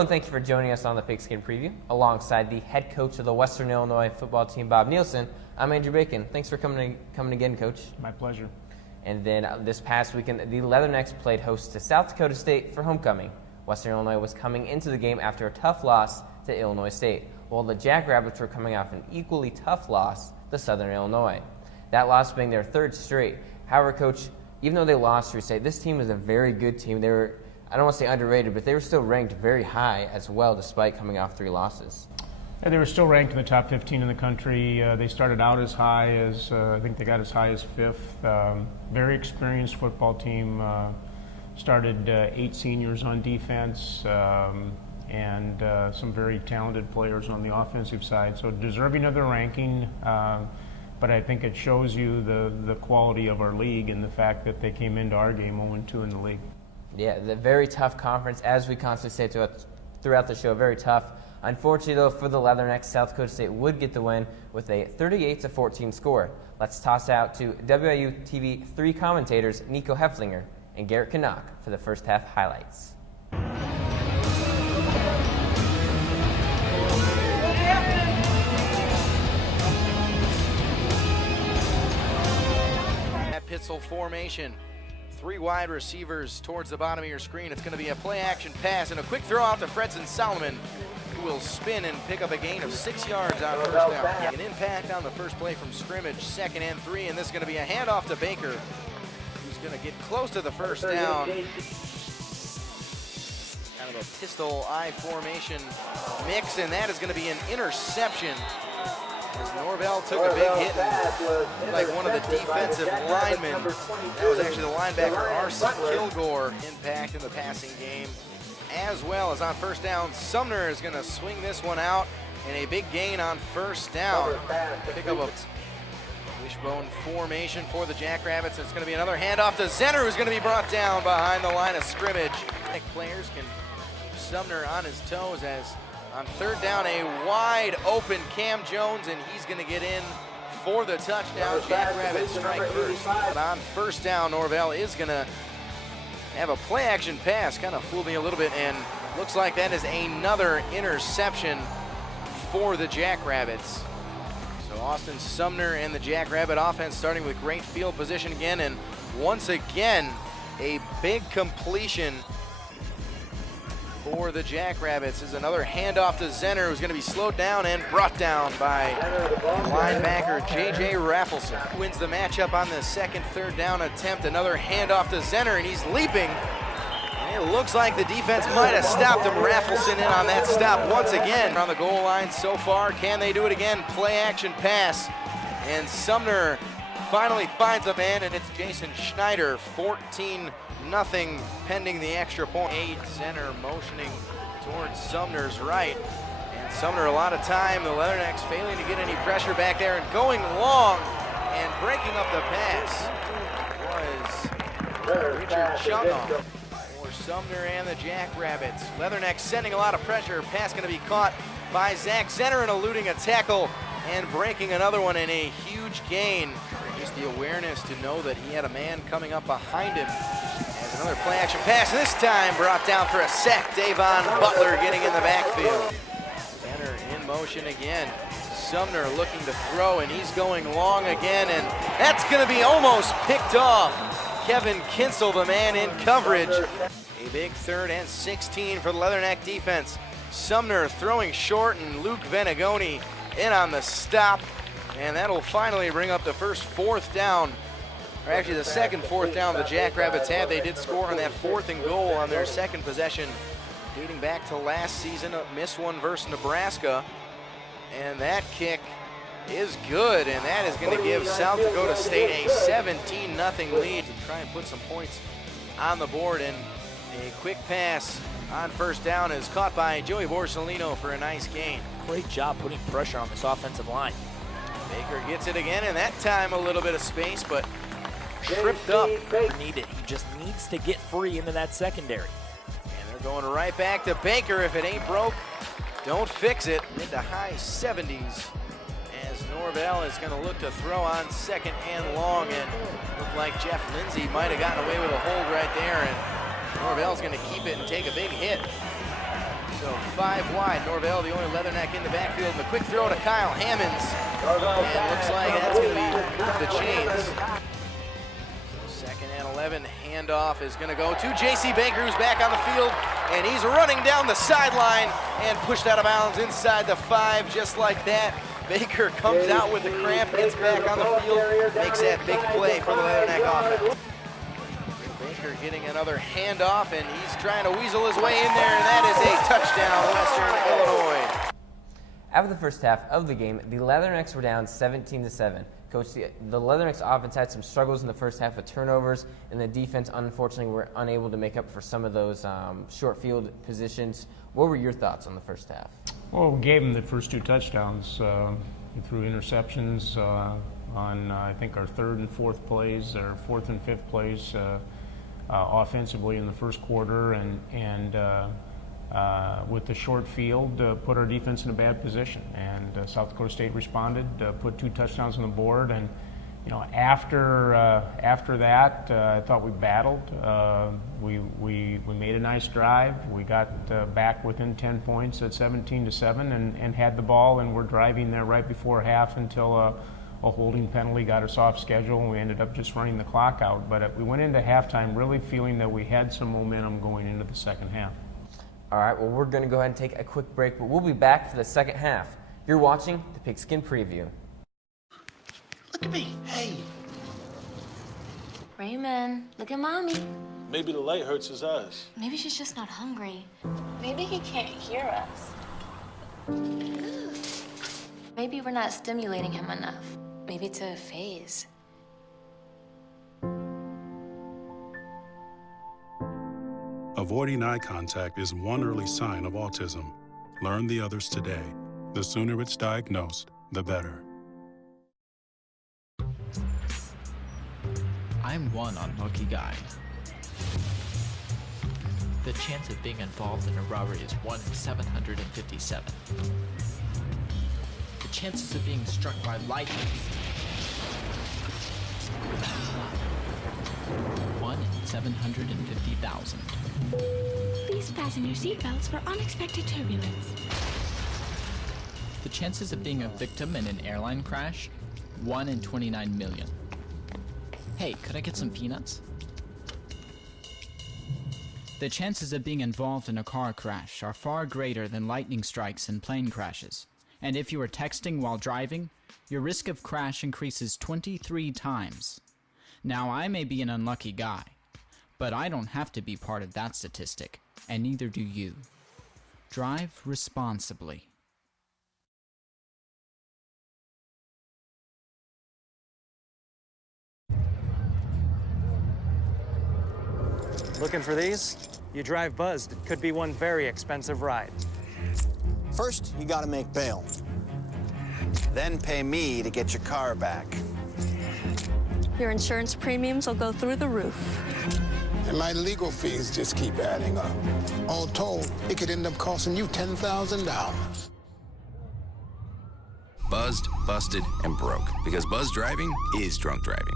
Hello, and thank you for joining us on the Pigskin Preview. Alongside the head coach of the Western Illinois football team, Bob Nielsen, I'm Andrew Bacon. Thanks for coming again, Coach. My pleasure. And then this past weekend, the Leathernecks played host to South Dakota State for homecoming. Western Illinois was coming into the game after a tough loss to Illinois State, while the Jackrabbits were coming off an equally tough loss to Southern Illinois. That loss being their third straight. However, Coach, even though they lost to State, this team was a very good team. They were, I don't want to say underrated, but they were still ranked very high as well, despite coming off 3 losses. Yeah, they were still ranked in the top 15 in the country. They started out as high as, I think they got as high as 5th. Very experienced football team. Started 8 seniors on defense and some very talented players on the offensive side. So deserving of their ranking, but I think it shows you the quality of our league and the fact that they came into our game 0-2 in the league. Yeah, the very tough conference, as we constantly say throughout the show, very tough. Unfortunately, though, for the Leathernecks, South Dakota State would get the win with a 38-14 score. Let's toss out to WIU TV 3 commentators Nico Heflinger and Garrett Canuck for the first half highlights. At Pitzel formation. 3 wide receivers towards the bottom of your screen. It's going to be a play-action pass and a quick throw out to Fredson Solomon, who will spin and pick up a gain of 6 yards on first down. An impact on the first play from scrimmage, 2nd and 3, and this is going to be a handoff to Baker, who's going to get close to the first down. Kind of a pistol eye formation mix, and that is going to be an interception. As Norvell took a big hit and like one of the defensive linemen. That was actually the linebacker, R.C. Kilgore, impact in the passing game. As well as on first down, Sumner is going to swing this one out, and a big gain on first down. Pick up a wishbone formation for the Jackrabbits. It's going to be another handoff to Zenner, who's going to be brought down behind the line of scrimmage. Players can keep Sumner on his toes as on third down, a wide open Cam Jones, and he's going to get in for the touchdown. Jackrabbits strike first. But on first down, Norvell is going to have a play-action pass. Kind of fooled me a little bit, and looks like that is another interception for the Jackrabbits. So Austin Sumner and the Jackrabbit offense starting with great field position again, and once again, a big completion for the Jackrabbits is another handoff to Zenner, who's going to be slowed down and brought down by linebacker J.J. Raffleson. Wins the matchup on the second third down attempt. Another handoff to Zenner, and he's leaping. And it looks like the defense might have stopped him. Raffleson in on that stop once again. On the goal line so far, can they do it again? Play action pass, and Sumner finally finds a man, and it's Jason Schneider, 14-0 pending the extra point. Zenner motioning towards Sumner's right, and Sumner a lot of time. The Leathernecks failing to get any pressure back there and going long and breaking up the pass was Richard Chungoff for Sumner and the Jackrabbits. Leathernecks sending a lot of pressure. Pass going to be caught by Zach Zenner and eluding a tackle and breaking another one in a huge gain. Just the awareness to know that he had a man coming up behind him. As another play action pass, this time brought down for a sack. Davon Butler getting in the backfield. Zenner in motion again. Sumner looking to throw, and he's going long again, and that's going to be almost picked off. Kevin Kinsel, the man in coverage. A big 3rd and 16 for the Leatherneck defense. Sumner throwing short, and Luke Venegoni in on the stop. And that'll finally bring up the first 4th down, or actually the second 4th down the Jackrabbits had. They did score on that 4th and goal on their second possession, dating back to last season, a missed one versus Nebraska. And that kick is good, and that is going to give South Dakota State a 17-0 lead to try and put some points on the board. And a quick pass on first down is caught by Joey Borsellino for a nice gain. Great job putting pressure on this offensive line. Baker gets it again, and that time a little bit of space, but tripped up. He just needs to get free into that secondary. And they're going right back to Baker. If it ain't broke, don't fix it. Into high 70s as Norvell is going to look to throw on 2nd and long, and looked like Jeff Lindsay might have gotten away with a hold right there, and Norvell's going to keep it and take a big hit. So 5 wide. Norvell, the only Leatherneck in the backfield. And the quick throw to Kyle Hammonds. And looks like that's going to be the chains. So 2nd and 11. Handoff is going to go to J.C. Baker, who's back on the field. And he's running down the sideline and pushed out of bounds inside the 5 just like that. Baker comes out with the cramp, gets back on the field, makes that big play for the Leatherneck offense. Baker getting another handoff, and he's trying to weasel his way in there, and that is a touchdown, Western Illinois. After the first half of the game, the Leathernecks were down 17-7. Coach, the Leathernecks offense had some struggles in the first half with turnovers, and the defense, unfortunately, were unable to make up for some of those short field positions. What were your thoughts on the first half? Well, we gave them the first 2 touchdowns. We threw interceptions on, I think, our 3rd and 4th plays, or 4th and 5th plays offensively in the first quarter, and with the short field, put our defense in a bad position. And South Dakota State responded, put 2 touchdowns on the board, and after that, I thought we battled. We made a nice drive. We got back within 10 points at 17-7, and had the ball, and we're driving there right before half until a holding penalty got us off schedule, and we ended up just running the clock out. But we went into halftime really feeling that we had some momentum going into the second half. All right, well, we're going to go ahead and take a quick break, but we'll be back for the second half. You're watching the Pigskin Preview. Look at me. Hey. Raymond, look at Mommy. Maybe the light hurts his eyes. Maybe she's just not hungry. Maybe he can't hear us. Maybe we're not stimulating him enough. Maybe it's a phase. Avoiding eye contact is one early sign of autism. Learn the others today. The sooner it's diagnosed, the better. I'm one unlucky guy. The chance of being involved in a robbery is 1 in 757. The chances of being struck by lightning. 1 in 750,000. Please fasten your seatbelts for unexpected turbulence. The chances of being a victim in an airline crash? 1 in 29 million. Hey, could I get some peanuts? The chances of being involved in a car crash are far greater than lightning strikes and plane crashes. And if you are texting while driving, your risk of crash increases 23 times. Now, I may be an unlucky guy, but I don't have to be part of that statistic, and neither do you. Drive responsibly. Looking for these? You drive buzzed. It could be one very expensive ride. First, you gotta make bail. Then pay me to get your car back. Your insurance premiums will go through the roof. And my legal fees just keep adding up. All told, it could end up costing you $10,000. Buzzed, busted, and broke. Because buzz driving is drunk driving.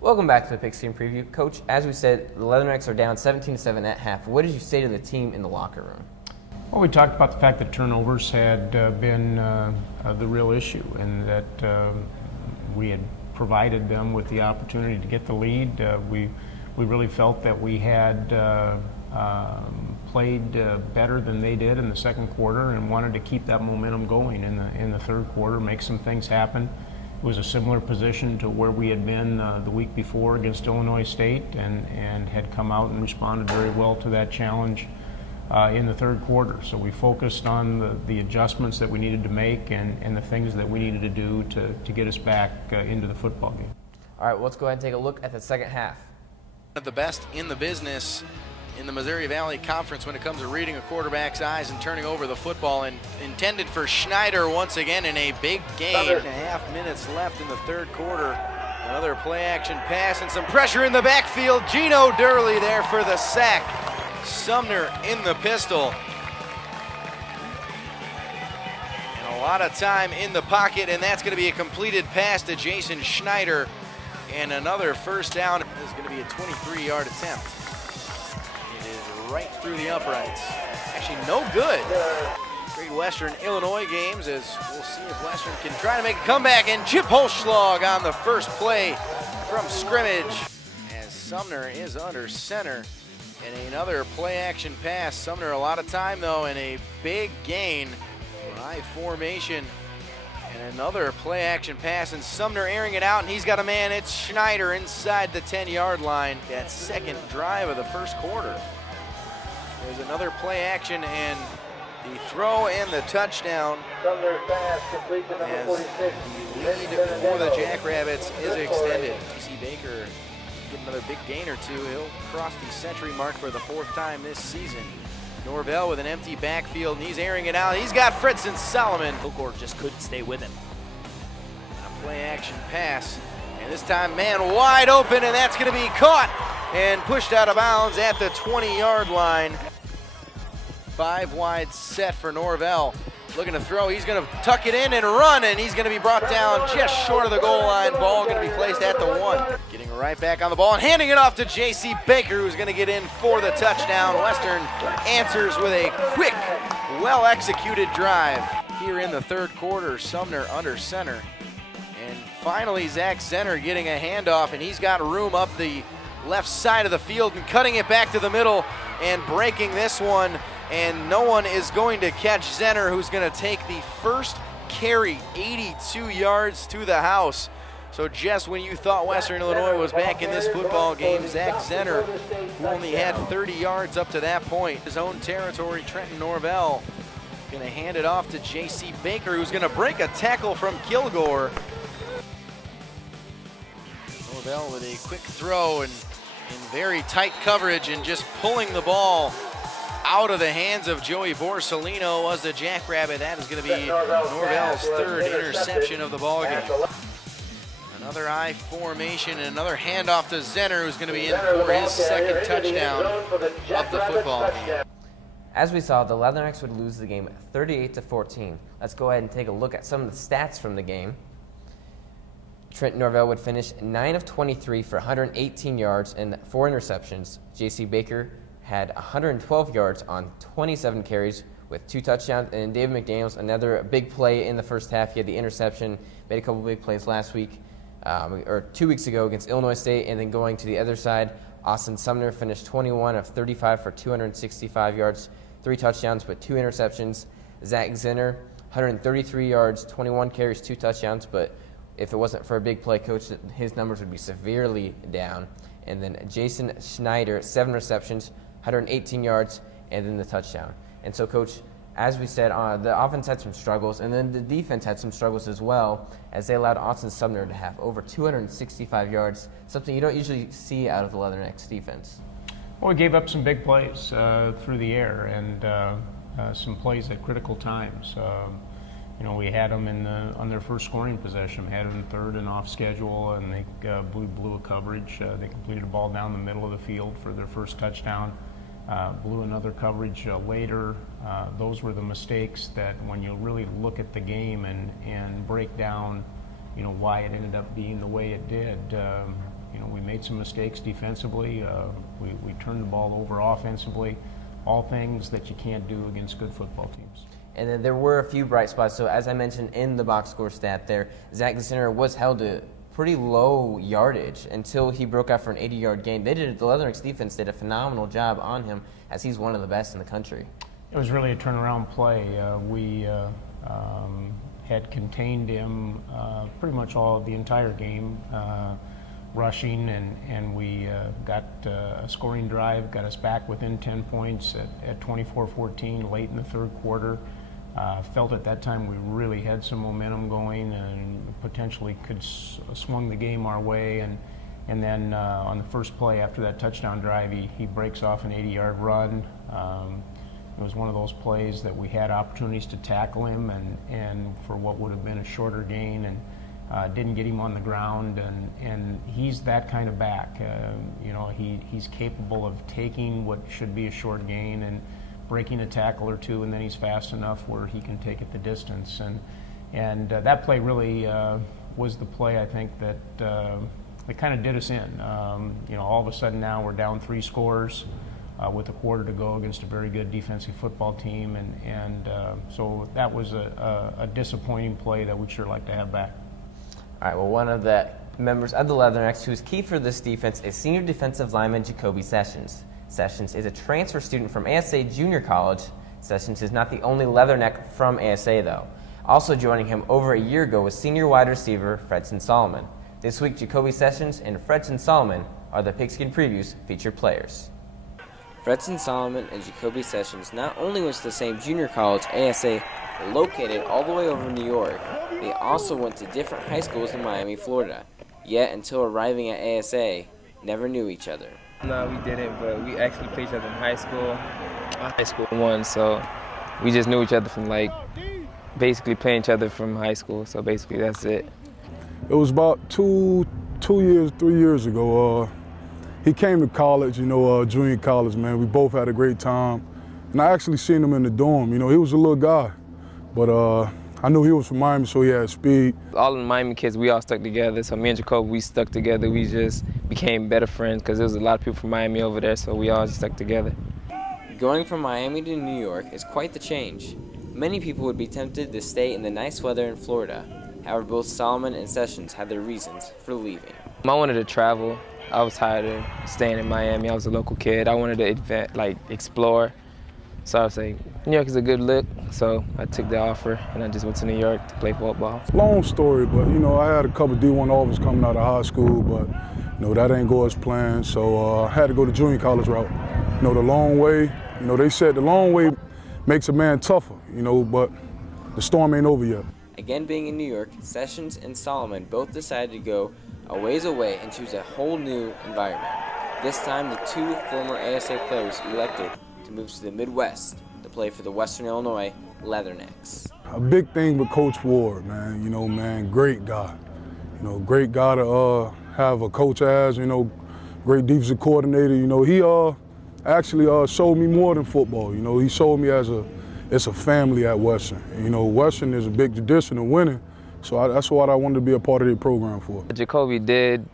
Welcome back to the Pigskin Preview. Coach, as we said, the Leathernecks are down 17-7 at half. What did you say to the team in the locker room? Well, we talked about the fact that turnovers had been the real issue, and that we had provided them with the opportunity to get the lead. We really felt that we had played better than they did in the second quarter, and wanted to keep that momentum going in the third quarter, make some things happen. It was a similar position to where we had been the week before against Illinois State, and had come out and responded very well to that challenge in the third quarter. So we focused on the adjustments that we needed to make, and the things that we needed to do to get us back into the football game. All right, well, let's go ahead and take a look at the second half. One of the best in the business in the Missouri Valley Conference when it comes to reading a quarterback's eyes and turning over the football, and intended for Schneider once again in a big game. 8.5 minutes left in the third quarter. Another play action pass and some pressure in the backfield. Gino Durley there for the sack. Sumner in the pistol. And a lot of time in the pocket, and that's going to be a completed pass to Jason Schneider. And another first down. This is going to be a 23-yard attempt. It is right through the uprights. actually no good. Great Western Illinois games, as we'll see if Western can try to make a comeback. And Chip Holschlag on the first play from scrimmage, as Sumner is under center. And another play action pass. Sumner a lot of time though, and a big gain. High formation. And another play action pass, and Sumner airing it out, and he's got a man. It's Schneider inside the 10-yard line. That second drive of the first quarter. There's another play action, and the throw and the touchdown. Sumner pass completion number 46. The lead for the Jackrabbits is extended. J.C. Baker get another big gain or two. He'll cross the century mark for the 4th time this season. Norvell with an empty backfield, and he's airing it out. He's got Fritz and Solomon. Okor just couldn't stay with him. A play action pass, and this time man wide open, and that's going to be caught and pushed out of bounds at the 20-yard line. 5 wide set for Norvell. Looking to throw, he's going to tuck it in and run, and he's going to be brought down just short of the goal line. Ball going to be placed at the 1. Getting right back on the ball and handing it off to J.C. Baker, who's going to get in for the touchdown. Western answers with a quick, well-executed drive. Here in the 3rd quarter, Sumner under center. And finally, Zach Zenner getting a handoff, and he's got room up the left side of the field and cutting it back to the middle and breaking this one. And no one is going to catch Zenner, who's going to take the first carry, 82 yards to the house. So just when you thought Western Illinois was back in this football game, Zach Zenner, who only had 30 yards up to that point, his own territory, Trenton Norvell, going to hand it off to J.C. Baker, who's going to break a tackle from Kilgore. Norvell with a quick throw and in very tight coverage, and just pulling the ball out of the hands of Joey Borsellino was the Jackrabbit. That is going to be Norvell's 3rd interception of the ballgame. Another I formation and another handoff to Zenner, who's going to be in for his 2nd touchdown of the football game. As we saw, the Leathernecks would lose the game 38-14. Let's go ahead and take a look at some of the stats from the game. Trent Norvell would finish 9 of 23 for 118 yards and 4 interceptions. J.C. Baker had 112 yards on 27 carries with 2 touchdowns. And David McDaniels, another big play in the first half. He had the interception, made a couple big plays last week, or 2 weeks ago against Illinois State. And then going to the other side, Austin Sumner finished 21 of 35 for 265 yards, 3 touchdowns with 2 interceptions. Zach Zenner, 133 yards, 21 carries, 2 touchdowns, but if it wasn't for a big play, Coach, his numbers would be severely down. And then Jason Schneider, 7 receptions, 118 yards, and then the touchdown. And so, Coach, as we said, the offense had some struggles, and then the defense had some struggles as well, as they allowed Austin Sumner to have over 265 yards, something you don't usually see out of the Leathernecks defense. Well, we gave up some big plays through the air, and some plays at critical times. We had them on their first scoring possession, had them 3rd and off schedule, and they blew a coverage. They completed a ball down the middle of the field for their first touchdown. Blew another coverage later. Those were the mistakes that, when you really look at the game and break down, why it ended up being the way it did. We made some mistakes defensively. We turned the ball over offensively. All things that you can't do against good football teams. And then there were a few bright spots. So as I mentioned in the box score stat there, Zach Zenner was held to pretty low yardage until he broke out for an 80-yard gain. The Leathernecks defense did a phenomenal job on him, as he's one of the best in the country. It was really a turnaround play. We had contained him pretty much all of the entire game, rushing, and we got a scoring drive, got us back within 10 points at 24-14 late in the 3rd quarter. Felt at that time we really had some momentum going and potentially could swung the game our way. And then on the first play after that touchdown drive, he breaks off an 80-yard run. It was one of those plays that we had opportunities to tackle him and for what would have been a shorter gain, and didn't get him on the ground. And he's that kind of back. He's capable of taking what should be a short gain and breaking a tackle or two, and then he's fast enough where he can take it the distance. And that play really was the play, I think, that it kind of did us in. All of a sudden now we're down 3 scores. with a quarter to go against a very good defensive football team, and so that was a disappointing play that we'd sure like to have back. All right, well, one of the members of the Leathernecks who is key for this defense is senior defensive lineman Jacoby Sessions. Sessions is a transfer student from ASA Junior College. Sessions is not the only Leatherneck from ASA, though. Also joining him over a year ago was senior wide receiver Fredson Solomon. This week, Jacoby Sessions and Fredson Solomon are the Pigskin Previews featured players. Fredson Solomon and Jacoby Sessions not only went to the same junior college, ASA, located all the way over New York, they also went to different high schools in Miami, Florida. Yet, until arriving at ASA, never knew each other. No, we didn't, but we actually played each other in high school. High school won, so we just knew each other from basically playing each other from high school, so basically that's it. It was about 3 years ago. He came to college, junior college, man. We both had a great time. And I actually seen him in the dorm. He was a little guy, but I knew he was from Miami, so he had speed. All the Miami kids, we all stuck together. So me and Jacoby, we stuck together. We just became better friends because there was a lot of people from Miami over there, so we all just stuck together. Going from Miami to New York is quite the change. Many people would be tempted to stay in the nice weather in Florida. However, both Solomon and Sessions had their reasons for leaving. I wanted to travel. I was tired of staying in Miami. I was a local kid. I wanted to explore. So I was like, New York is a good look. So I took the offer and I just went to New York to play football. Long story, but I had a couple D1 offers coming out of high school, but that ain't go as planned. So I had to go the junior college route. The long way. They said the long way makes a man tougher. But the storm ain't over yet. Again, being in New York, Sessions and Solomon both decided to go a ways away and choose a whole new environment. This time, the two former ASA players elected to move to the Midwest to play for the Western Illinois Leathernecks. A big thing with Coach Ward, man, great guy. Great guy to have a coach as, great defensive coordinator. He actually showed me more than football. He showed me it's a family at Western. Western is a big tradition of winning. So that's what I wanted to be a part of the program for. Jacoby did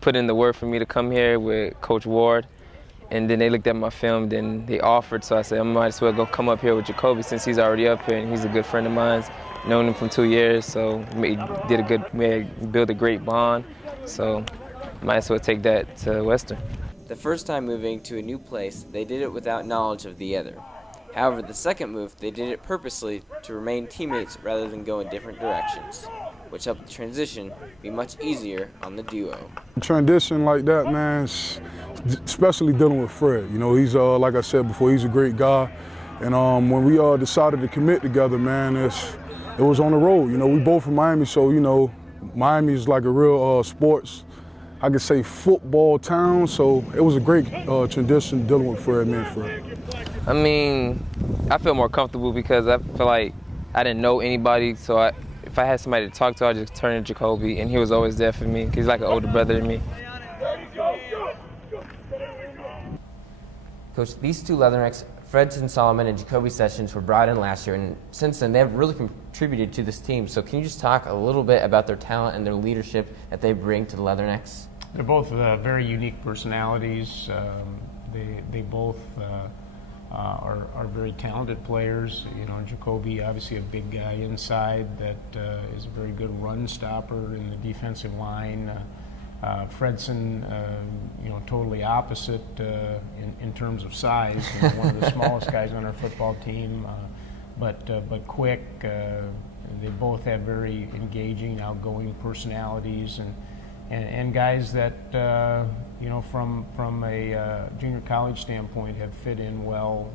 put in the work for me to come here with Coach Ward, and then they looked at my film, then they offered, so I said I might as well go come up here with Jacoby since he's already up here, and he's a good friend of mine. Known him for 2 years, so we built a great bond, so might as well take that to Western. The first time moving to a new place, they did it without knowledge of the other. However, the second move, they did it purposely to remain teammates rather than go in different directions, which helped the transition be much easier on the duo. Transition like that, man, especially dealing with Fred. He's, like I said before, he's a great guy. And when we decided to commit together, man, it was on the road. We both from Miami, so, Miami is like a real sports, I could say football town, so it was a great transition dealing with Fred, me and Fred. I mean, I feel more comfortable because I feel like I didn't know anybody, so if I had somebody to talk to, I'd just turn to Jacoby, and he was always there for me. He's like an older brother to me. Coach, these two Leathernecks, Fredson Solomon and Jacoby Sessions, were brought in last year, and since then they've really contributed to this team. So can you just talk a little bit about their talent and their leadership that they bring to the Leathernecks? They're both very unique personalities. They both are very talented players. Jacoby, obviously a big guy inside that is a very good run stopper in the defensive line. Fredson, totally opposite in terms of size. One of the smallest guys on our football team, but quick. They both have very engaging, outgoing personalities, and guys that from a junior college standpoint have fit in well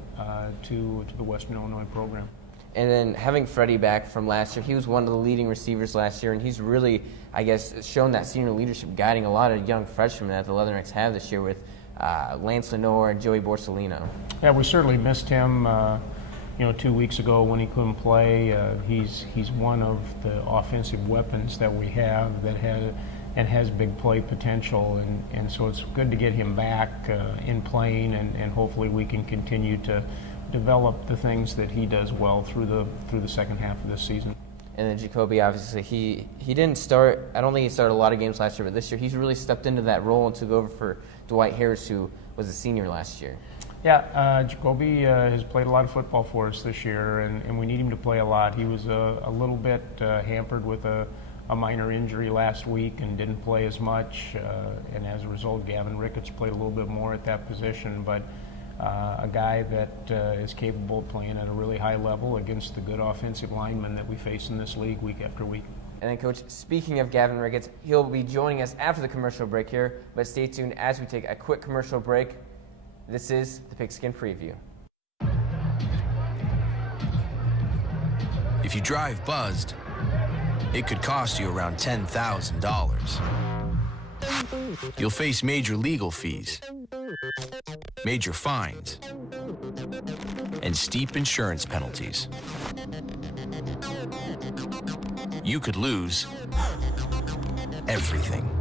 to the Western Illinois program. And then having Freddie back from last year, he was one of the leading receivers last year, and he's really, I guess, shown that senior leadership, guiding a lot of young freshmen that the Leathernecks have this year with Lance Lenore and Joey Borsellino. Yeah, we certainly missed him. 2 weeks ago when he couldn't play, he's one of the offensive weapons that we have that has big play potential, and so it's good to get him back in playing, and hopefully we can continue to develop the things that he does well through the second half of this season. And then Jacoby, obviously, he didn't start. I don't think he started a lot of games last year, but this year he's really stepped into that role and took over for Dwight Harris, who was a senior last year. Yeah, Jacoby has played a lot of football for us this year, and we need him to play a lot. He was a little bit hampered with a minor injury last week and didn't play as much, and as a result, Gavin Ricketts played a little bit more at that position, but a guy that is capable of playing at a really high level against the good offensive linemen that we face in this league week after week. And then, Coach, speaking of Gavin Ricketts, he'll be joining us after the commercial break here, but stay tuned as we take a quick commercial break. This is the Pigskin Preview. If you drive buzzed, it could cost you around $10,000. You'll face major legal fees, major fines, and steep insurance penalties. You could lose everything.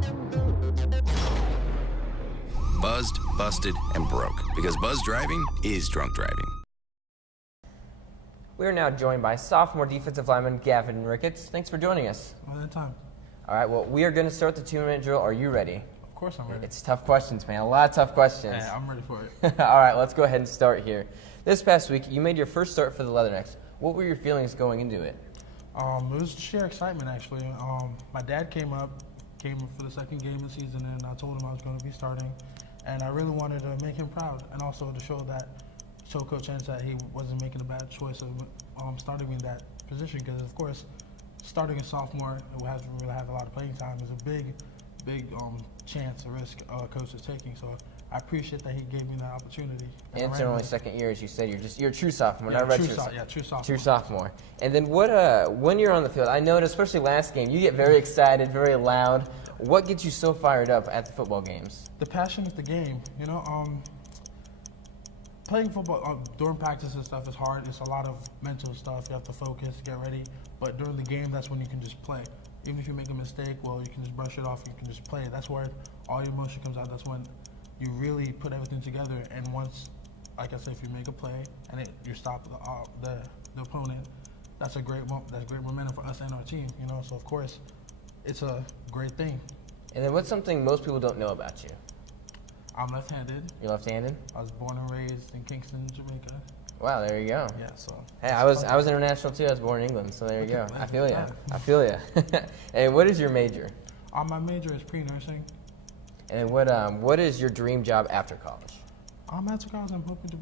Buzzed, busted, and broke, because buzz driving is drunk driving. We are now joined by sophomore defensive lineman Gavin Ricketts. Thanks for joining us. All the time. All right, well, we are going to start the 2-minute drill. Are you ready? Of course I'm ready. It's tough questions, man. A lot of tough questions. Yeah, I'm ready for it. All right, let's go ahead and start here. This past week, you made your first start for the Leathernecks. What were your feelings going into it? It was sheer excitement, actually. My dad came for the second game of the season, and I told him I was going to be starting. And I really wanted to make him proud, and also to show Coach Hens that he wasn't making a bad choice of starting me in that position. Because of course, starting a sophomore who hasn't really had a lot of playing time is a big chance, a risk a coach is taking. So I appreciate that he gave me that opportunity. And it's only second year, as you said. You're a true sophomore, not true sophomore. True sophomore. And then when you're on the field, I noticed, especially last game, you get very excited, very loud. What gets you so fired up at the football games? The passion of the game. Playing football during practice and stuff is hard. It's a lot of mental stuff. You have to focus, get ready. But during the game, that's when you can just play. Even if you make a mistake, well, you can just brush it off. You can just play. That's where all your emotion comes out. That's when you really put everything together. And once, like I said, if you make a play and you stop the opponent, that's great momentum for us and our team. So of course, it's a great thing. And then what's something most people don't know about you? I'm left-handed. You're left-handed? I was born and raised in Kingston, Jamaica. Wow, there you go. Yeah, so. Hey, I was international too. I was born in England, so there you go. I feel you. I feel you. And what is your major? My major is pre-nursing. And what is your dream job after college? After college, I'm hoping to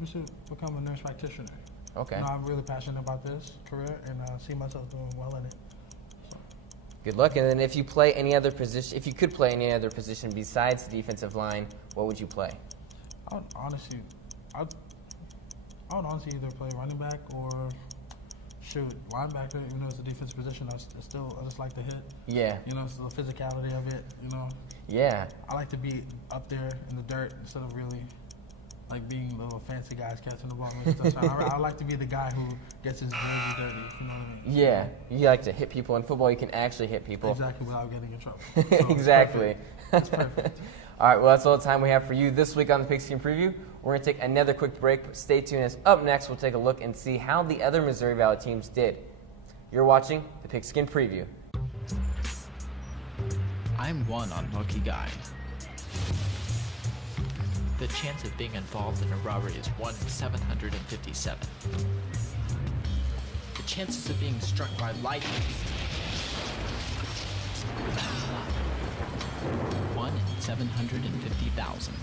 become a nurse practitioner. Okay. I'm really passionate about this career, and I see myself doing well in it. Good luck. And then if you play any other position, if you could play any other position besides the defensive line, what would you play? I would honestly either play running back or linebacker. Even though it's a defense position, I just like to hit. Yeah. It's the physicality of it. Yeah. I like to be up there in the dirt instead of really like being the little fancy guys catching the ball. I like to be the guy who gets his jersey dirty. You know what I mean? Yeah. You like to hit people. In football, you can actually hit people. Exactly, without getting in trouble. So exactly. That's perfect. All right, well, that's all the time we have for you this week on the Pigskin Preview. We're going to take another quick break, but stay tuned, as up next we'll take a look and see how the other Missouri Valley teams did. You're watching the Pigskin Preview. I'm one unlucky guy. The chance of being involved in a robbery is 1 in 757. The chances of being struck by lightning, 1 in 750,000.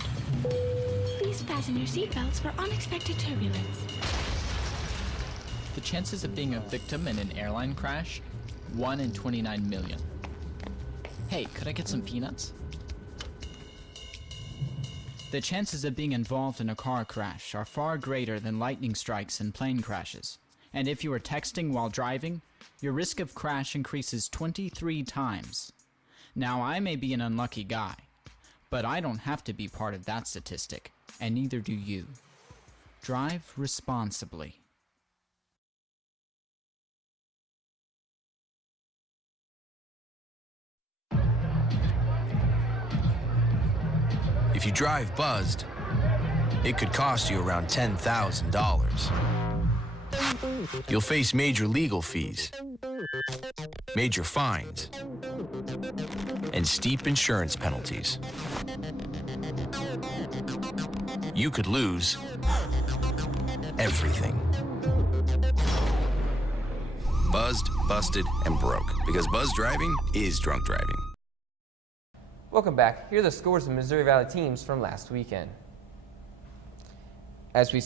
Please fasten your seatbelts for unexpected turbulence. The chances of being a victim in an airline crash, 1 in 29 million. Hey, could I get some peanuts? The chances of being involved in a car crash are far greater than lightning strikes and plane crashes. And if you are texting while driving, your risk of crash increases 23 times. Now, I may be an unlucky guy, but I don't have to be part of that statistic, and neither do you. Drive responsibly. If you drive buzzed, it could cost you around $10,000. You'll face major legal fees, major fines, and steep insurance penalties. You could lose everything. Buzzed, busted, and broke. Because buzz driving is drunk driving. Welcome back. Here are the scores of the Missouri Valley teams from last weekend. As we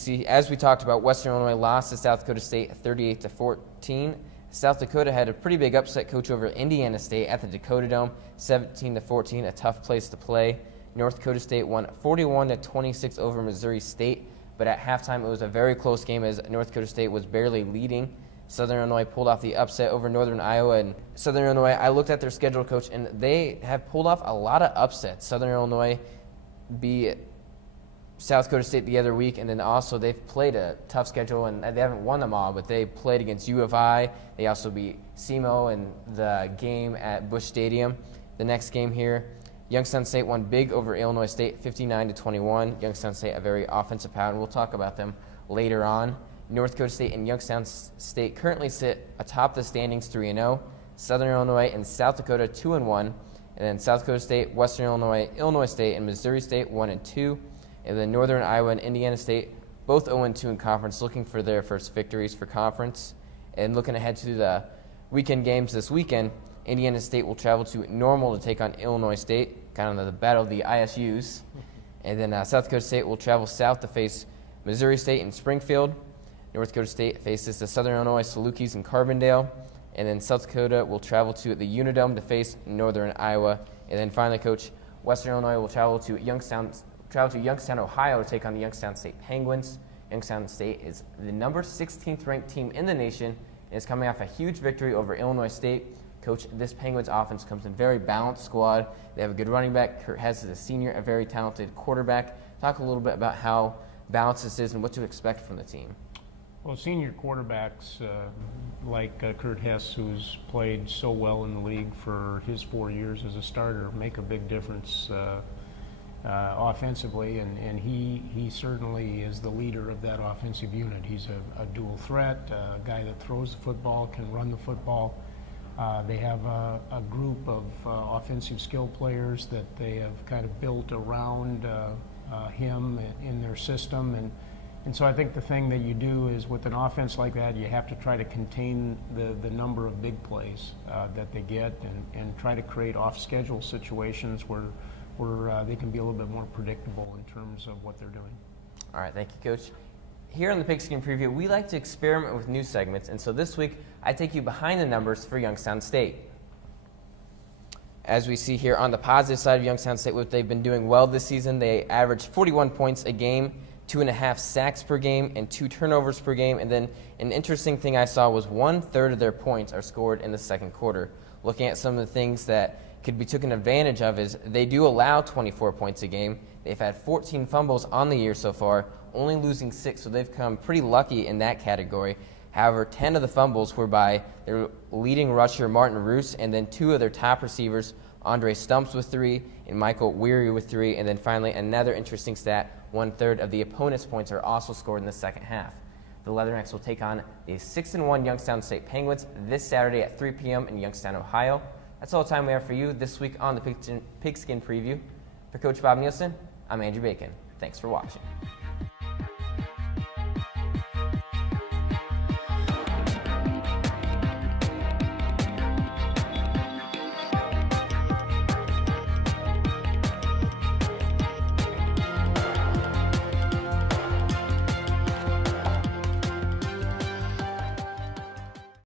talked about, Western Illinois lost to South Dakota State 38-14. South Dakota had a pretty big upset coach over Indiana State at the Dakota Dome, 17-14, a tough place to play. North Dakota State won 41-26 over Missouri State, but at halftime it was a very close game as North Dakota State was barely leading. Southern Illinois pulled off the upset over Northern Iowa. And Southern Illinois, I looked at their schedule, coach, and they have pulled off a lot of upsets. Southern Illinois beat South Dakota State the other week, and then also they've played a tough schedule, and they haven't won them all, but they played against U of I. They also beat SEMO in the game at Busch Stadium. The next game here, Youngstown State won big over Illinois State, 59-21. Youngstown State, a very offensive power, and we'll talk about them later on. North Dakota State and Youngstown State currently sit atop the standings 3-0. Southern Illinois and South Dakota 2-1. And then South Dakota State, Western Illinois, Illinois State, and Missouri State 1-2. And then Northern Iowa and Indiana State, both 0-2 in conference, looking for their first victories for conference. And looking ahead to the weekend games this weekend, Indiana State will travel to Normal to take on Illinois State, kind of the battle of the ISUs. And then South Dakota State will travel south to face Missouri State in Springfield. North Dakota State faces the Southern Illinois Salukis in Carbondale. And then South Dakota will travel to the Unidome to face Northern Iowa. And then finally, Coach, Western Illinois will travel to Youngstown, Ohio to take on the Youngstown State Penguins. Youngstown State is the number 16th ranked team in the nation and is coming off a huge victory over Illinois State. Coach, this Penguins offense comes in a very balanced squad. They have a good running back. Kurt Hess is a senior, a very talented quarterback. Talk a little bit about how balanced this is and what to expect from the team. Well, senior quarterbacks like Kurt Hess, who's played so well in the league for his 4 years as a starter, make a big difference offensively, and he certainly is the leader of that offensive unit. He's a dual threat, a guy that throws the football, can run the football. They have a group of offensive skill players that they have kind of built around him in their system, and so I think the thing that you do is with an offense like that, you have to try to contain the number of big plays that they get and try to create off-schedule situations where they can be a little bit more predictable in terms of what they're doing. All right, thank you, Coach. Here on the Pigskin Preview, we like to experiment with new segments, and so this week I take you behind the numbers for Youngstown State. As we see here on the positive side of Youngstown State, what they've been doing well this season, they average 41 points a game, 2.5 sacks per game, and 2 turnovers per game. And then an interesting thing I saw was 1/3 of their points are scored in the second quarter. Looking at some of the things that could be taken advantage of is they do allow 24 points a game. They've had 14 fumbles on the year so far, only losing 6, so they've come pretty lucky in that category. However, 10 of the fumbles were by their leading rusher, Martin Roos, and then 2 of their top receivers, Andre Stumps with 3 and Michael Weary with 3. And then finally, another interesting stat, 1/3 of the opponent's points are also scored in the second half. The Leathernecks will take on the 6-1 Youngstown State Penguins this Saturday at 3 p.m. in Youngstown, Ohio. That's all the time we have for you this week on the Pigskin Preview. For Coach Bob Nielsen, I'm Andrew Bacon. Thanks for watching.